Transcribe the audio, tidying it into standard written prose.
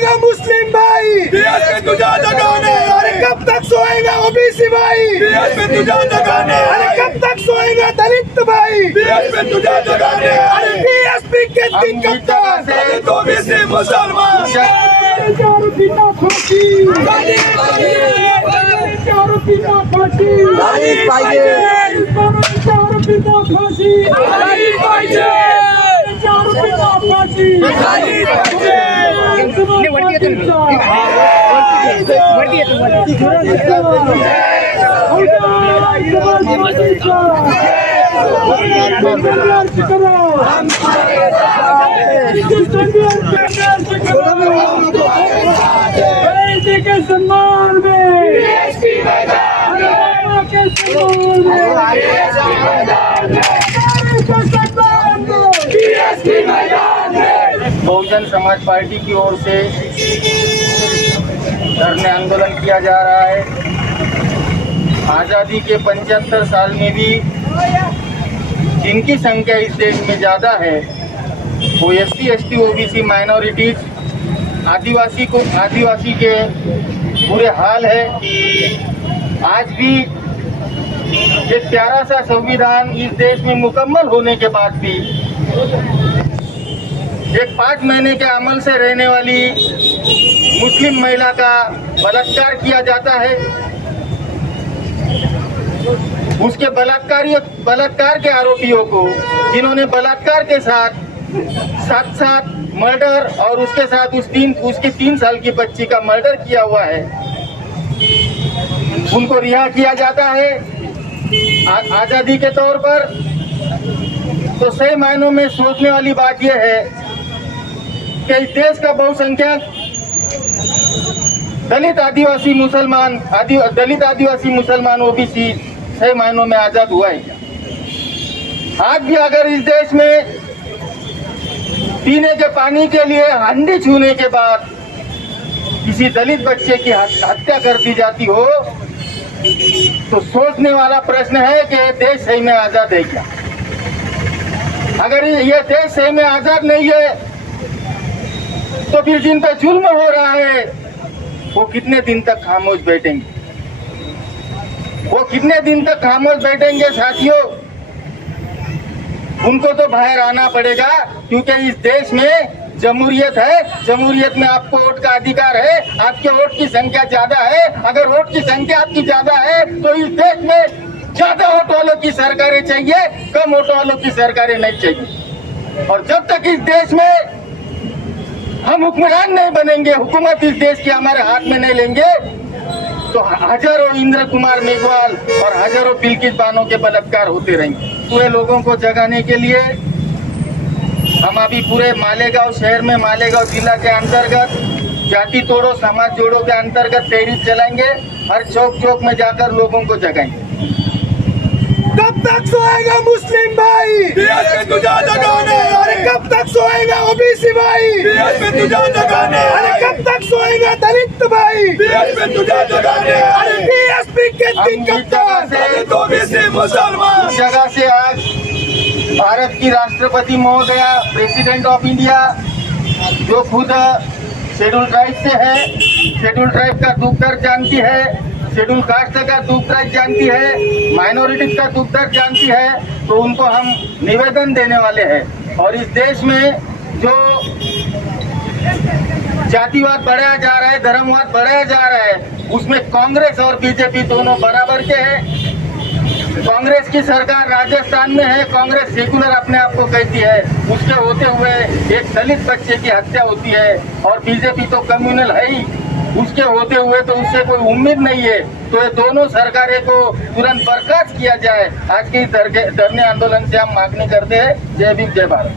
सोएगा मुस्लिम भाई, देश में तुझा जगाने, अरे कब तक सोएगा ओबीसी भाई, देश में तुझा जगाने, अरे कब तक सोएगा दलित भाई, देश में तुझा जगाने, अरे बीएसपी के दिन कब तक, दलित ओबीसी मुसलमान के सम्मान में बहुजन समाज पार्टी की ओर से धरने आंदोलन किया जा रहा है। आज़ादी के 75 साल में भी जिनकी संख्या इस देश में ज़्यादा है वो SC, ST, OBC माइनॉरिटीज आदिवासी के बुरे हाल है। आज भी एक प्यारा सा संविधान इस देश में मुकम्मल होने के बाद भी एक 5 महीने के अमल से रहने वाली मुस्लिम महिला का बलात्कार किया जाता है। उसके बलात्कार के आरोपियों को, जिन्होंने बलात्कार के साथ साथ मर्डर और उसके साथ उसकी 3 साल की बच्ची का मर्डर किया हुआ है, उनको रिहा किया जाता है आज़ादी के तौर पर। तो सही मायनों में सोचने वाली बात यह है कि इस देश का बहुसंख्यक दलित आदिवासी मुसलमान OBC सही मायनों में आजाद हुआ है। आज भी अगर इस देश में पीने के पानी के लिए हंडी छूने के बाद किसी दलित बच्चे की हत्या कर दी जाती हो तो सोचने वाला प्रश्न है कि देश सही में आजाद है क्या? अगर ये देश सही में आजाद नहीं है तो फिर जिन पर जुल्म हो रहा है वो कितने दिन तक खामोश बैठेंगे? वो कितने दिन तक खामोश बैठेंगे साथियों? उनको तो बाहर आना पड़ेगा, क्योंकि इस देश में जमहूरियत है। जमहूरियत में आपको वोट का अधिकार है, आपके वोट की संख्या ज्यादा है। अगर वोट की संख्या आपकी ज्यादा है तो इस देश में ज्यादा वोट वालों की सरकारें चाहिए, कम वोट वालों की सरकारें नहीं चाहिए। और जब तक इस देश में हम हुक्मरान नहीं बनेंगे, हुकूमत इस देश की हमारे हाथ में नहीं लेंगे, तो हजारों इंद्र कुमार मेघवाल और हजारों बिल्किस बानो के बलात्कार होते रहेंगे। पूरे लोगों को जगाने के लिए हम अभी पूरे मालेगांव शहर में, मालेगांव जिला के अंतर्गत जाति तोड़ो समाज जोड़ो के अंतर्गत तहरीक चलाएंगे। हर चौक में जाकर लोगों को जगाएंगे। कब तक सोएगा मुस्लिम भाई, देश में तुझा जगाने, अरे कब तक सोएगा ओबीसी भाई, देश में तुझा जगाने, अरे कब तक सोएगा दलित भाई, देश में तुझा जगाने, अरे बीएसपी के दिन कब तक, दलित ओबीसी मुसलमान। इस जगह से आज भारत की राष्ट्रपति महोदया, प्रेसिडेंट ऑफ इंडिया, जो खुद शेड्यूल ट्राइब से है, शेड्यूल ट्राइब का दुख दर्द जानती है, शेड्यूल कास्ट का दुख दर्द जानती है, माइनॉरिटीज का दुख दर्द जानती है, तो उनको हम निवेदन देने वाले हैं। और इस देश में जो जातिवाद बढ़ाया जा रहा है, धर्मवाद बढ़ाया जा रहा है, उसमें कांग्रेस और बीजेपी दोनों बराबर के हैं। कांग्रेस की सरकार राजस्थान में है, कांग्रेस सेकुलर अपने आप को कहती है, उसके होते हुए एक दलित बच्चे की हत्या होती है, और बीजेपी तो कम्युनल है ही, उसके होते हुए तो उससे कोई उम्मीद नहीं है। तो ये दोनों सरकारें को तुरंत बर्खास्त किया जाए। आज के धरने आंदोलन से हम मांगनी करते हैं। जय भीम, जय भारत।